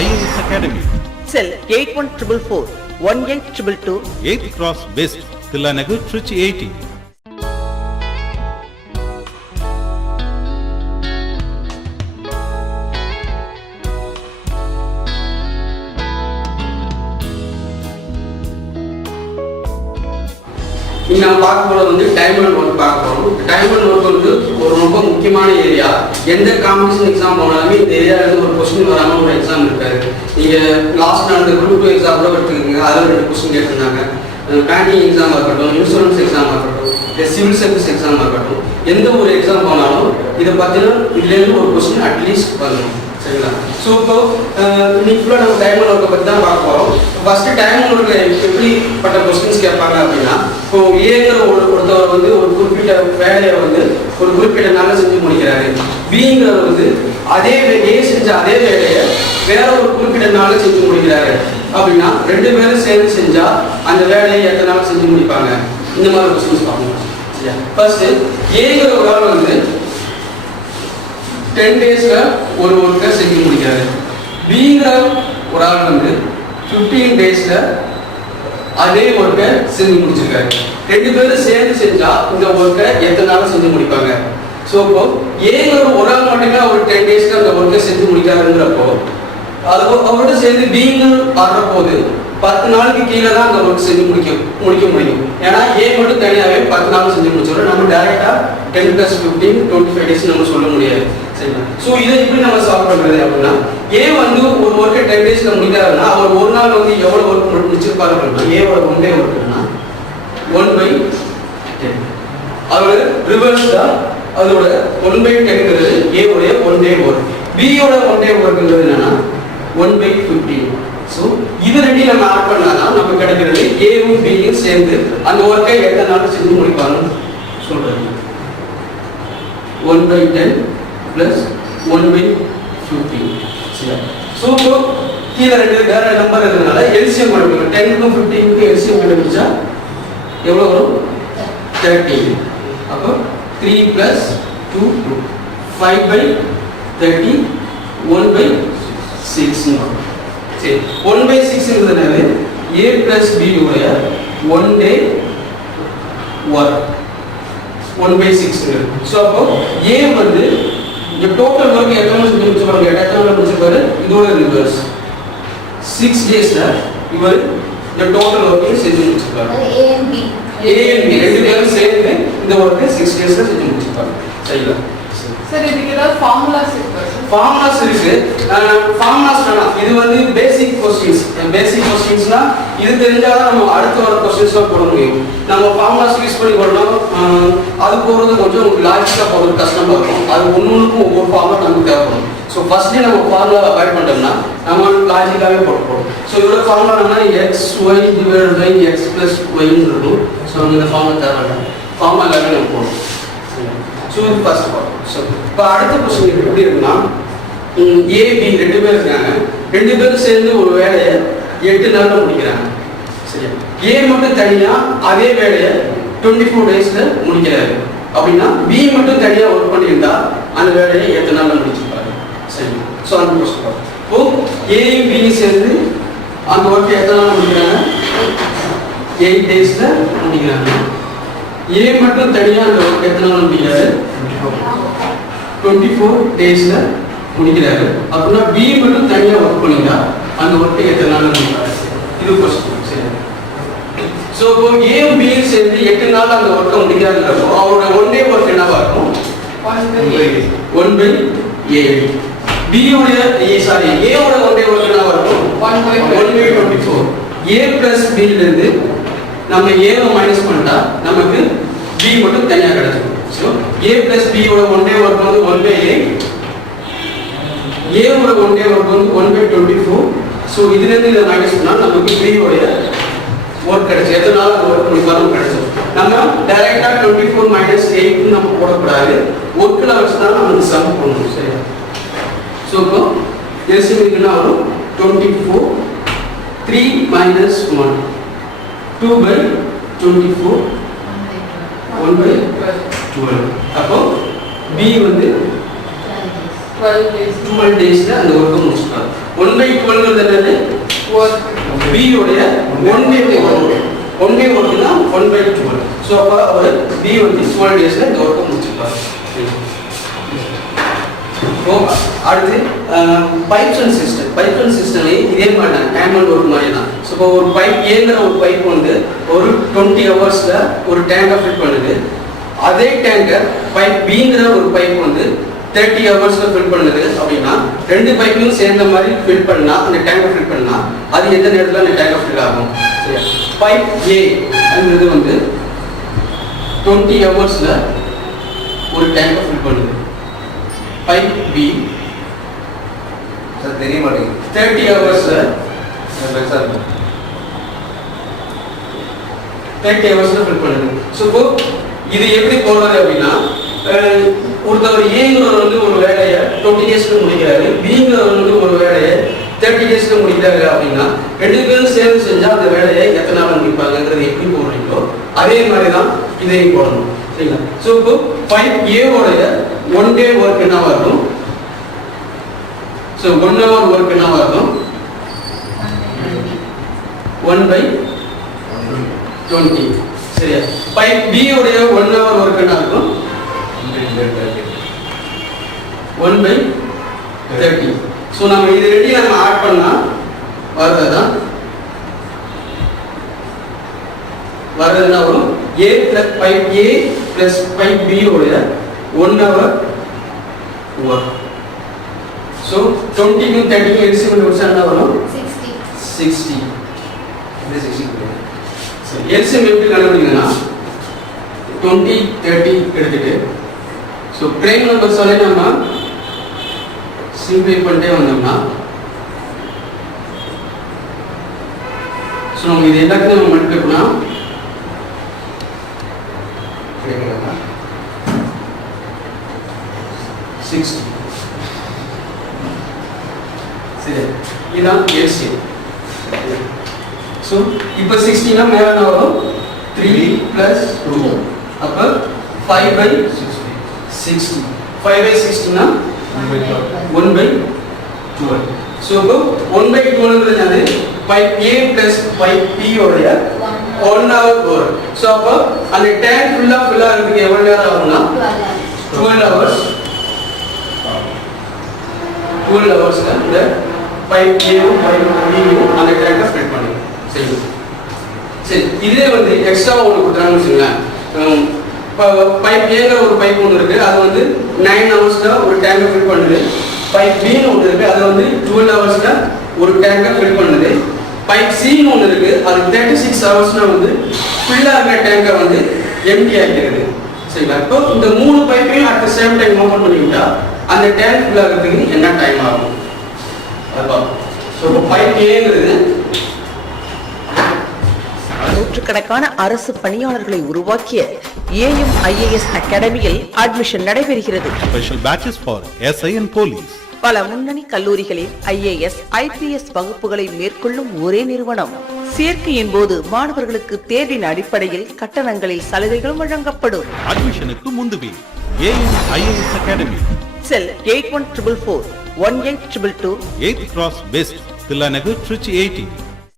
IAS Academy. Cell 8144 1822 8th Cross West, Tillanagar, Trichy 80. இங்க நம்ம பார்க்க போறது வந்து டைம் அண்ட் ஒர்க் பார்க்க போறோம். டைம் அண்ட் ஒர்க் வந்து ஒரு ரொம்ப முக்கியமான ஏரியா. எந்த காம்படிஷன் எக்ஸாம் போனாலுமே இந்த ஏரியால இருந்து ஒரு கொஸ்டின் வராம ஒரு எக்ஸாம் இருக்காது. நீங்க லாஸ்ட் நடந்த குரூப் 2 எக்ஸாம் கூட எடுத்துக்கோங்க, அதில் 2 கொஸ்டின் கேட்டிருந்தாங்க. பேங்கிங் எக்ஸாம் இருக்கட்டும், இன்சூரன்ஸ் எக்ஸாம் இருக்கட்டும், சிவில் சர்வீஸ் எக்ஸாம் இருக்கட்டும், எந்த ஒரு எக்ஸாம் போனாலும் இதை பார்த்தீங்கன்னா இதுலேருந்து ஒரு கொஸ்டின் அட்லீஸ்ட் வரணும். சரிங்களா? ஸோ இப்போ இன்னைக்கு ஃபுல்லாக நம்ம டைம் அண்ட் ஒர்க்கை பற்றி தான் பார்க்க போகிறோம். ஃபர்ஸ்ட் டைம் அண்ட் ஒர்க்கு எப்படிப்பட்ட கொஸ்டின்ஸ் கேட்பாங்க அப்படின்னா, இப்போ ஏங்கிற ஒருத்தவர் வந்து ஒரு குறிப்பிட்ட வேலையை வந்து ஒரு குறிப்பிட்ட நாளில் செஞ்சு முடிக்கிறாரு. பிங்கிறவர் வந்து அதே ஏ செஞ்ச அதே வேலையை வேற ஒரு குறிப்பிட்ட நாளில் செஞ்சு முடிக்கிறாரு அப்படின்னா 2 பேரும் சேர்ந்து செஞ்சா அந்த வேலையை எத்தனை நாள் செஞ்சு முடிப்பாங்க? இந்த மாதிரி கொஸ்டின்ஸ் பார்க்கணும். சரியா? ஃபர்ஸ்ட் ஏங்கிற ஒரு ஆள் வந்து 10 டேஸ்ல ஒரு ஒர்க்கை செஞ்சு முடிக்கிறாரு. பிங்கிற ஒரு ஆள் வந்து 15 டேஸ்ல அதே ஒர்க்கை செஞ்சு முடிச்சிருக்காரு. 2 பேரும் சேர்ந்து செஞ்சா இந்த ஒர்க்கை எத்தனை நாள் செஞ்சு முடிப்பாங்க? ஸோ இப்போ ஏங்கிற ஒரு ஆள் மட்டுமே ஒரு 10 டேஸ்ல அந்த ஒர்க்கை செஞ்சு முடிக்கிறாருங்கிறப்போ அது அவரோட சேர்ந்து பீங்க வர்ற போது 10 நாளுக்கு கீழே தான் அந்த ஒர்க் செஞ்சு முடிக்க முடியும். ஏன்னா ஏ மட்டும் தனியாகவே 10 நாள் செஞ்சு முடிச்சிடும். நம்ம டேரெக்டா 10 + 15 25 டேஸ் நம்ம சொல்ல முடியாது. சரிங்களா? ஸோ இதை எப்படி நம்ம சால்வ் பண்ணுறது அப்படின்னா, ஏ வந்து ஒரு ஒர்க்கை 10 டேஸ்ல முடிக்கிறாருன்னா அவர் ஒரு நாள் வந்து எவ்வளோ ஒர்க் முடிச்சிருப்பாரு அப்படின்னா, ஏவோட 1 டே ஒர்க்குன்னா 1/10. அவர் ரிவர்ஸ் தான் அதோட 1/10ங்கிறது ஏவோடைய 1 டே ஒர்க். பியோட 1 டே ஒர்க்குங்கிறது என்னன்னா 1/15. ஸோ இது ரெண்டையும் நம்ம ஆட் பண்ணாதான் நமக்கு கிடைக்கிறது ஏவும் பியும் சேர்ந்து அந்த ஒர்க்கை எத்தனை நாள் செஞ்சு முடிப்பாங்கன்னு சொல்றது. 1/10 + 1/15. சரியா? ஸோ இப்போ கீழே 2 வேற நம்பர் இருக்கிறதுனால எல்சிஎம் கண்டுபிடிக்கணும். 10க்கும் 15க்கும் எல்சிஎம் கண்டுபிடிச்சா எவ்வளோ வரும்? 30. அப்போ 3 + 2 2 5/30 1/6 வரும். சரி, 1/6ங்கிறதுனால A + B உடைய 1 டே ஒர்க் 1/6. ஸோ அப்போ A வந்து இந்த டோட்டல் ஒர்க் எத்தனை செஞ்சு முடிச்சிருப்பாங்க? எத்தனை முடிச்சிருப்பாரு? இதோட ரிவர்ஸ் 6 டேஸ்ல இவர் இந்த டோட்டல் ஒர்க்கையும் செஞ்சு முடிச்சிருப்பாரு. A and B 2 பேரும் சேர்ந்து இந்த ஒர்க்கை 6 டேஸ்ல செஞ்சு முடிச்சிருப்பாங்க. சரிங்களா? சார் இதுக்கு ஏதாவது ஃபார்முலாஸ் இருக்கா? ஃபார்முலாஸ் இருக்கு. ஃபார்முலாஸ் வேணாம். இது வந்து பேசிக் கொஸ்டின்ஸ். பேசிக் கொஸ்டின்ஸ்னா இது தெரிஞ்சாதான் நம்ம அடுத்து வர கொஸ்டின்ஸ்லாம் போட முடியும். நம்ம ஃபார்முலாஸ் யூஸ் பண்ணி போடணும். அது போகிறது கொஞ்சம் லாஜிக்காக போகிறது கஷ்டமாக இருக்கும். அது ஒன்றுக்கும் ஒவ்வொரு ஃபார்முலா நமக்கு தேவைப்படும். ஸோ ஃபர்ஸ்ட்லேயே நம்ம ஃபார்முலா அவாய்ட் பண்ணிட்டோம்னா நம்ம லாஜிக்காகவே போட்டுப்போம். ஸோ இதோட ஃபார்முலா என்னன்னா XY / X + Y இருக்கும். ஸோ நம்ம இந்த ஃபார்முலா தேவையில்லை. ஃபார்முலா எல்லாமே நம்ம போடணும். ஸோ இது ஃபர்ஸ்ட் பார்ப்போம். ஸோ இப்போ அடுத்த கொஸ்டின் எப்படி இருக்குன்னா, ஏபி 2 பேர் இருக்காங்க. 2 பேரும் சேர்ந்து ஒரு வேலையை 8 நாளில் முடிக்கிறாங்க. சரியா? ஏ மட்டும் தனியாக அதே வேலையை 24 டேஸில் முடிக்கிறாரு அப்படின்னா பி மட்டும் தனியாக ஒர்க் பண்ணியிருந்தா அந்த வேலையை எத்தனை நாளில் முடிச்சிருப்பாரு? சரி, ஸோ அந்த கொஸ்டின் பார்ப்போம். இப்போ ஏயும் பியும் சேர்ந்து அந்த ஒர்க்கை எத்தனை நாள் முடிக்கிறாங்க? 8 டேஸில் முடிக்கிறாங்க. ஏ மட்டும் தனியா அந்த ஒர்க் எத்தனை நாள் முடிக்கிறாரு? 24 டேஸ்ல முடிக்கிறாரு. அப்படின்னா பி மட்டும் தனியா ஒர்க் பண்ணிட்டா அந்த ஒர்க்கை எத்தனை நாள் முடிக்கிறாரு? இது கொஸ்டின். சரி, ஸோ இப்போ ஏயும் பியும் சேர்ந்து 8 நாள் அந்த ஒர்க்கை முடிக்கிறாருன்றப்போ அவரோட 1 டே ஒர்க் என்னவா இருக்கும்? 1/8. பியோட ஏவோட 1 டே ஒர்க் என்னவா இருக்கும்? 1/24. A + B இருந்து நம்ம ஏவை மைனஸ் பண்ணிட்டா நமக்கு B மட்டும் தனியாக கிடைச்சிடும். ஸோ A + B ஓட 1 டே ஒர்க் வந்து 1/8. A ஓட 1 டே ஒர்க் வந்து 1/24. ஸோ இதுலேருந்து இதை மைனஸ் பண்ணால் நமக்கு B ஓடைய ஒர்க் கிடைச்சி எத்தனை நாள் அந்த ஒர்க் முடிப்பாலும் கிடைச்சிடும். நம்ம டைரெக்டாக 24 - 8 நம்ம போடக்கூடாது. ஒர்க்கில் வச்சு தான் நமக்கு சம் பண்ணணும். சரியா? ஸோ இப்போ எஸ்எம்னா வரும் 24 3 - 1 2/24 1/12. அப்போ B வந்து 12 டேஸ்ல அந்த ஒர்க்கை முடிச்சிட்டாங்க. 1/12 என்னது Work. B உடைய 1/12 ஒர்க்னா 1/12. ஸோ அப்போ அவர் B வந்து 12 டேஸ்ல இந்த ஒர்க்கை முடிச்சிருப்பார். அடுத்து பைப்ஸ் அண்ட் சிஸ்டம் இதே மாதிரி தான் ஹேண்ட் ஒர்க் மாதிரி தான். ஸோ இப்போ ஒரு பைப் ஏங்கிற ஒரு பைப் வந்து ஒரு 20 ஹவர்ஸ்ல ஒரு டேங்கை ஃபில் பண்ணுது. அதே டேங்கை பைப் பிங்கிற ஒரு பைப் வந்து 30 ஹவர்ஸ்ல ஃபில் பண்ணுது அப்படின்னா ரெண்டு பைப்பையும் சேர்ந்த மாதிரி ஃபில் பண்ணா அந்த டேங்கை ஃபில் பண்ணா அது எந்த நேரத்தில் அந்த டேங்கை ஃபில் ஆகும்? சரியா? பைப் ஏ அப்படிங்கிறது வந்து 20 ஹவர்ஸ்ல ஒரு டேங்கை ஃபில் பண்ணுது. பைப் பி சார் தெரிய மாட்டேங்குது 30 ஹவர்ஸ்ல பெருசாக இருக்கும் 30 ஹவர்ஸ்ல ஃபில் பண்ணுது. ஸோ இப்போ இது எப்படி போடுறது அப்படின்னா ஒருத்தவர் ஏங்கிறவர் வந்து ஒரு வேலையை 20 டேஸ்ல முடிக்கிறாரு, பிங்கிறவர் வந்து ஒரு வேலையை 30 டேஸ்ல முடிக்கிறாரு அப்படின்னா ரெண்டு பேரும் சேர்ந்து செஞ்சா அந்த வேலையை எத்தனை நாள் முடிப்பாங்கிறது எப்படி போடுறீங்களோ அதே மாதிரி தான் இதையும் போடணும். சரிங்களா? ஸோ இப்போ பைப் ஏவோடைய 1 டே ஒர்க் என்னவா இருக்கும்? ஸோ 1 ஹவர் ஒர்க் என்னவா இருக்கும்? 1/20. சரியா? பைப் பி உடைய 1 ஹவர் ஒர்க் என்ன இருக்கும்? 1/30. ஸோ நம்ம இது ரெண்டையும் நம்ம ஆட் பண்ணா வர்றதுதான் என்ன வரும்? A plus pipe A plus pipe B உடைய 1 ஹவர் ஒர்க். ஸோ 20க்கும் 30க்கும் எல்சிஎம் வச்சா என்ன வரும்? 60. இது 60 எல்சிஎம் எப்படி கண்டுபிடிக்கணும்னா 20 30 எடுத்துட்டு ஸோ பிரைம் நம்பர்ஸ் வரை நம்ம சிம்பிளை பண்ணிட்டே வந்தோம்னா ஸோ நம்ம இது எல்லாத்தையும் நம்ம மல்டிப்ளை பண்ணா 60. சரி, இதுதான் எல்சிஎம். ஸோ இப்போ 60னா மேலே என்ன வரும்? 3 + 2 அப்போ 5/60. 5/60னா 1/12. ஸோ இப்போ 1/12ங்கிறது பைப் A + பைப் B உடைய 1 ஹவர் ஒர்க். ஸோ அப்போ அந்த டேங்க் ஃபுல்லாக ஆகிறதுக்கு எவ்வளோ நேரம் ஆகும்னா 12 ஹவர்ஸ். 12 ஹவர்ஸ்ல இந்த பைப் ஏவும் பைப் பியும் அந்த டேங்கை ஃபில் பண்ணுங்க. சரி, இதே வந்து எக்ஸ்ட்ரா ஒன்று கொடுக்குறாங்கன்னு வச்சுங்களேன். பைப் ஏங்கிற ஒரு பைப் ஒன்று இருக்கு, அது வந்து 9 ஹவர்ஸ்ல ஒரு டேங்கை ஃபில் பண்ணுது. பைப் பின்னு ஒன்று இருக்கு, அது வந்து 12 ஹவர்ஸ்ல ஒரு டேங்கை ஃபில் பண்ணுது. பைப் சின்னு ஒன்று இருக்கு, அது 36 ஹவர்ஸ்ல வந்து ஃபுல்லா இருக்கிற டேங்கை வந்து எம்டி ஆகிக்கிறது. சரிங்களா? இப்போ இந்த 3 பைப்பையும் at the same time open பண்ணிவிட்டா அந்த டேங்க் ஃபுல் ஆகிறதுக்கு என்ன டைம் ஆகும்? அதுதான். ஸோ இப்போ பைப் ஏங்கிறது நூற்றுக்கணக்கான அரசு பணியாளர்களை உருவாக்கிய ஏஎம் ஐஏஎஸ் அகாடமியில் அட்மிஷன் நடைபெறுகிறது. Special batches for SI and police. பல முன்னணி கல்லூரிகளில் ஐஏஎஸ் ஐபிஎஸ் வகுப்புகளை மேற்கொள்ளும் ஒரே நிறுவனம். சேர்க்கையின் போது மாணவர்களுக்கு தேர்வின் அடிப்படையில் கட்டணங்களில் சலுகைகளும் வழங்கப்படும். அட்மிஷனுக்கு முந்துவே AM IAS Academy. Sell 8144 18222 8th Cross West, Tillanagar, Trichy 18.